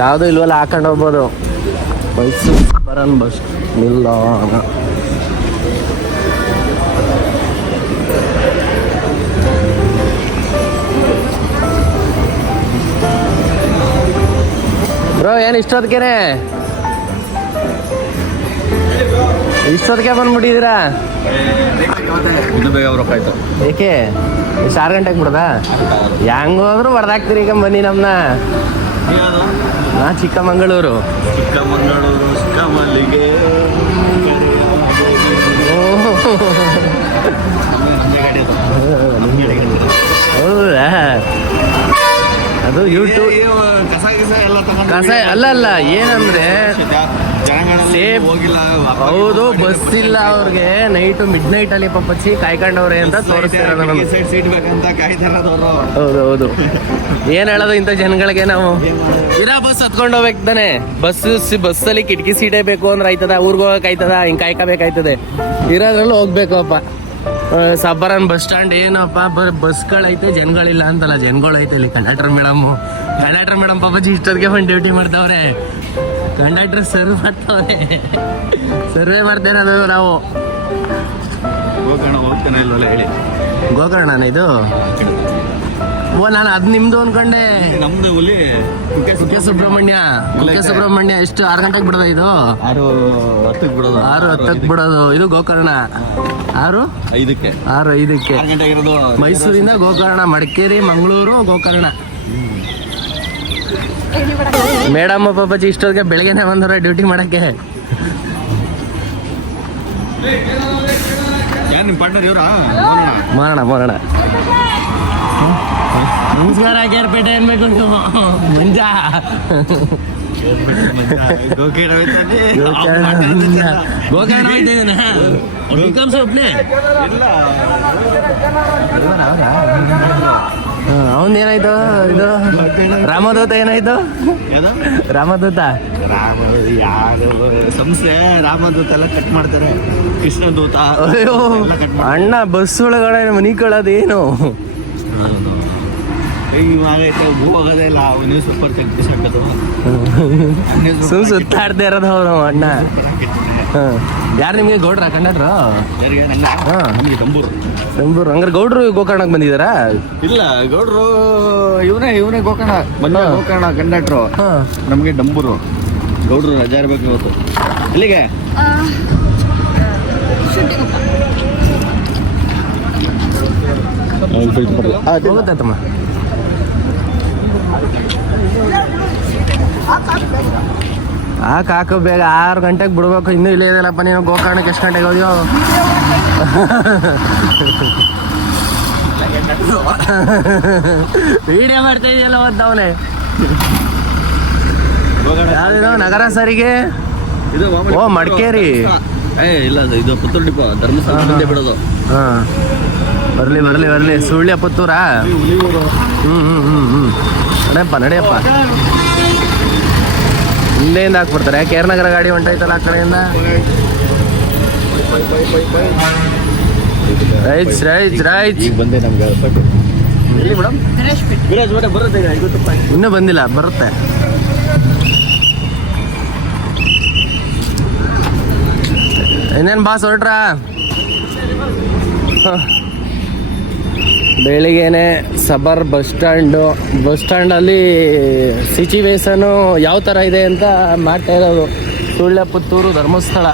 ಯಾವುದು ಇಲ್ವಲ್ಲ ಹಾಕೊಂಡು ಹೋಗ್ಬೋದು. ಮೈಸೂರು ಬರನ್ ಬಸ್ ನಿಲ್ದಾಣ. ಬ್ರೋ ಏನು ಇಷ್ಟೊತ್ತಿಗೆ ಬಂದ್ಬಿಟ್ಟಿದ್ದೀರಾ? ಏಕೆ 6 ಗಂಟೆಗೆ ಬಿಡದ? ಹೆಂಗೋದ್ರು ಬರ್ದಾಕ್ತೀರಿ ಈಗ ಬನ್ನಿ ನಮ್ಮನ್ನ. ನಾ ಚಿಕ್ಕಮಗಳೂರು. ಹೌದಾ? ಅದು ಯೂಟ್ಯೂಬ್ ಕಸ ಅಲ್ಲ ಏನಂದ್ರೆ ಸೇಫ್. ಹೌದು, ಬಸ್ ಇಲ್ಲ ಅವ್ರಿಗೆ. ಮಿಡ್ ನೈಟ್ ಅಲ್ಲಿ ಪಪ್ಪಚ್ಚಿ ಕಾಯ್ಕೊಂಡವ್ರೆ ಅಂತ ತೋರಿಸ್ತಿರೋದು. ಹೌದು ಏನ್ ಹೇಳೋದು ಇಂಥ ಜನಗಳಿಗೆ? ನಾವು ಇರೋ ಬಸ್ ಹತ್ಕೊಂಡು ಹೋಗ್ಬೇಕು ತಾನೆ. ಬಸ್ಸಲ್ಲಿ ಕಿಟಕಿ ಸೀಟೇ ಬೇಕು ಅಂದ್ರೆ ಆಯ್ತದ? ಊರ್ಗ್ ಹೋಗಕ್ ಆಯ್ತದ? ಹಿಂಗ್ ಕಾಯ್ಕೋಬೇಕಾಯ್ತದೆ. ಇರೋದ್ರಲ್ಲೂ ಹೋಗ್ಬೇಕು ಅಪ್ಪ. ಸಬ್ಬರನ್ ಬಸ್ ಸ್ಟ್ಯಾಂಡ್ ಏನಪ್ಪ, ಬಸ್ಗಳೈತೆ ಜನಗಳಿಲ್ಲ ಅಂತಲ್ಲ, ಜನಗಳೈತೆ ಇಲ್ಲಿ. ಕಂಡಕ್ಟರ್ ಮೇಡಮ್ ಪಾಪಜಿ ಇಷ್ಟೊತ್ತಿಗೆ ಬಂದು ಡ್ಯೂಟಿ ಮಾಡ್ತಾವ್ರೆ. ಕಂಡಕ್ಟರ್ ಸರ್ವೆ ಮಾಡ್ತೇನದು ನಾವು. ಗೋಕರ್ಣನ ಇದು? ಓ, ನಾನು ಅದ್ ನಿಮ್ದು ಅನ್ಕೊಂಡೆ. ನಮ್ದು ಕುಕ್ಕೆ ಸುಬ್ರಹ್ಮಣ್ಯ. ಎಷ್ಟು 6 ಗಂಟೆಗೆ ಬಿಡೋದು ಇದು? 6:10 ಬಿಡೋದು. ಇದು ಗೋಕರ್ಣ 6:05ಕ್ಕೆ. ಮೈಸೂರಿಂದ ಗೋಕರ್ಣ, ಮಡಿಕೇರಿ, ಮಂಗಳೂರು, ಗೋಕರ್ಣ. ಮೇಡಮ್ ಪಾಪಜಿ ಇಷ್ಟೊತ್ತಿಗೆ ಬೆಳಗ್ಗೆನೆ ಬಂದವ್ರೆ ಡ್ಯೂಟಿ ಮಾಡಕ್ಕೆ. ಮಾಡೋಣ. ನಮಸ್ಕಾರ ಕೇರ್ಪೇಟೆ ಅನ್ಬೇಕು ಮುಂಜ. ಗೋಕರ್ಣ ಅವನೇನಾಯ್ತು? ಇದು ರಾಮದೂತ ಏನಾಯ್ತು? ರಾಮದೂತ ಸಂಸ್ಥೆ ರಾಮದೂತ ಎಲ್ಲ ಕಟ್ ಮಾಡ್ತಾರೆ. ಕೃಷ್ಣದೂತ. ಅಯ್ಯೋ ಅಣ್ಣ, ಬಸ್ ಒಳಗಡೆ ಮನಿ ಕಳೋದೇನು? ಸುತ್ತಾಡ್ತಾ ಇರೋದು ಅವ್ರು ಅಣ್ಣ. ಯಾರು ನಿಮ್ಗೆ ಗೌಡ್ರ ಕಂಡಕ್ಟ್ರು? ತಂಬೂರು. ಹಂಗಾರೆ ಗೌಡ್ರು ಗೋಕರ್ಣಕ್ಕೆ ಬಂದಿದಾರಾ? ಇಲ್ಲ, ಗೌಡ್ರು ಇವನೇ ಗೋಕರ್ಣ ಕಂಡಕ್ಟ್ರು. ನಮ್ಗೆ ಡಂಬೂರು. ಗೌಡ್ರು ರಜಾ ಇರ್ಬೇಕು ಇವತ್ತು. ಇಲ್ಲಿಗೆ ಹೋಗುತ್ತಮ್ಮ. ಹಾಕು ಬೇಗ. 6 ಗಂಟೆಗೆ ಬಿಡ್ಬೇಕು. ಇನ್ನೂ ಇಲ್ಲೇ ಇದೆಯಲ್ಲಪ್ಪ ನೀನು. ಗೋಕರ್ಣಕ್ಕೆ ಎಷ್ಟು ಗಂಟೆಗೆ ಹೋಗ್ಯೋ? ವಿಡಿಯೋ ಮಾಡ್ತಾ ಇದೆಯಲ್ಲ ಅವನೇ. ಯಾರಿದು? ನಗರ ಸಾರಿಗೆ. ಓ, ಮಡಿಕೇರಿ. ಇಲ್ಲ, ಇದು ಪುತ್ತೂರು ಡಿಪೋ. ಧರ್ಮಸ್ಥಳ ಬಿಡೋದು. ಬರ್ಲಿ. ಸುಳ್ಯ ಪುತ್ತೂರಾ? ನಡೆಯಪ್ಪ. ಹಿಂದೆಯಿಂದ ಹಾಕ್ಬಿಡ್ತಾರೆ. ಕೇರ್ನಗರ ಗಾಡಿ ಹೊಂಟೈತಲ್ಲ ಆ ಕಡೆಯಿಂದ. ರೈಟ್. ಬಂದೆ ನಮ್ಗೆ. ಇನ್ನೂ ಬಂದಿಲ್ಲ, ಬರುತ್ತೆ. ಇನ್ನೇನು ಬಾಸ್ ಹೊರಟ್ರ? ಬೆಳಿಗ್ಗೆನೆ ಸಬರ್ ಬಸ್ ಸ್ಟ್ಯಾಂಡಲ್ಲಿ ಸಿಚುವೇಶನು ಯಾವ ಥರ ಇದೆ ಅಂತ ಮಾಡ್ತಾ ಇರೋದು. ಸುಳ್ಯ ಪುತ್ತೂರು ಧರ್ಮಸ್ಥಳ.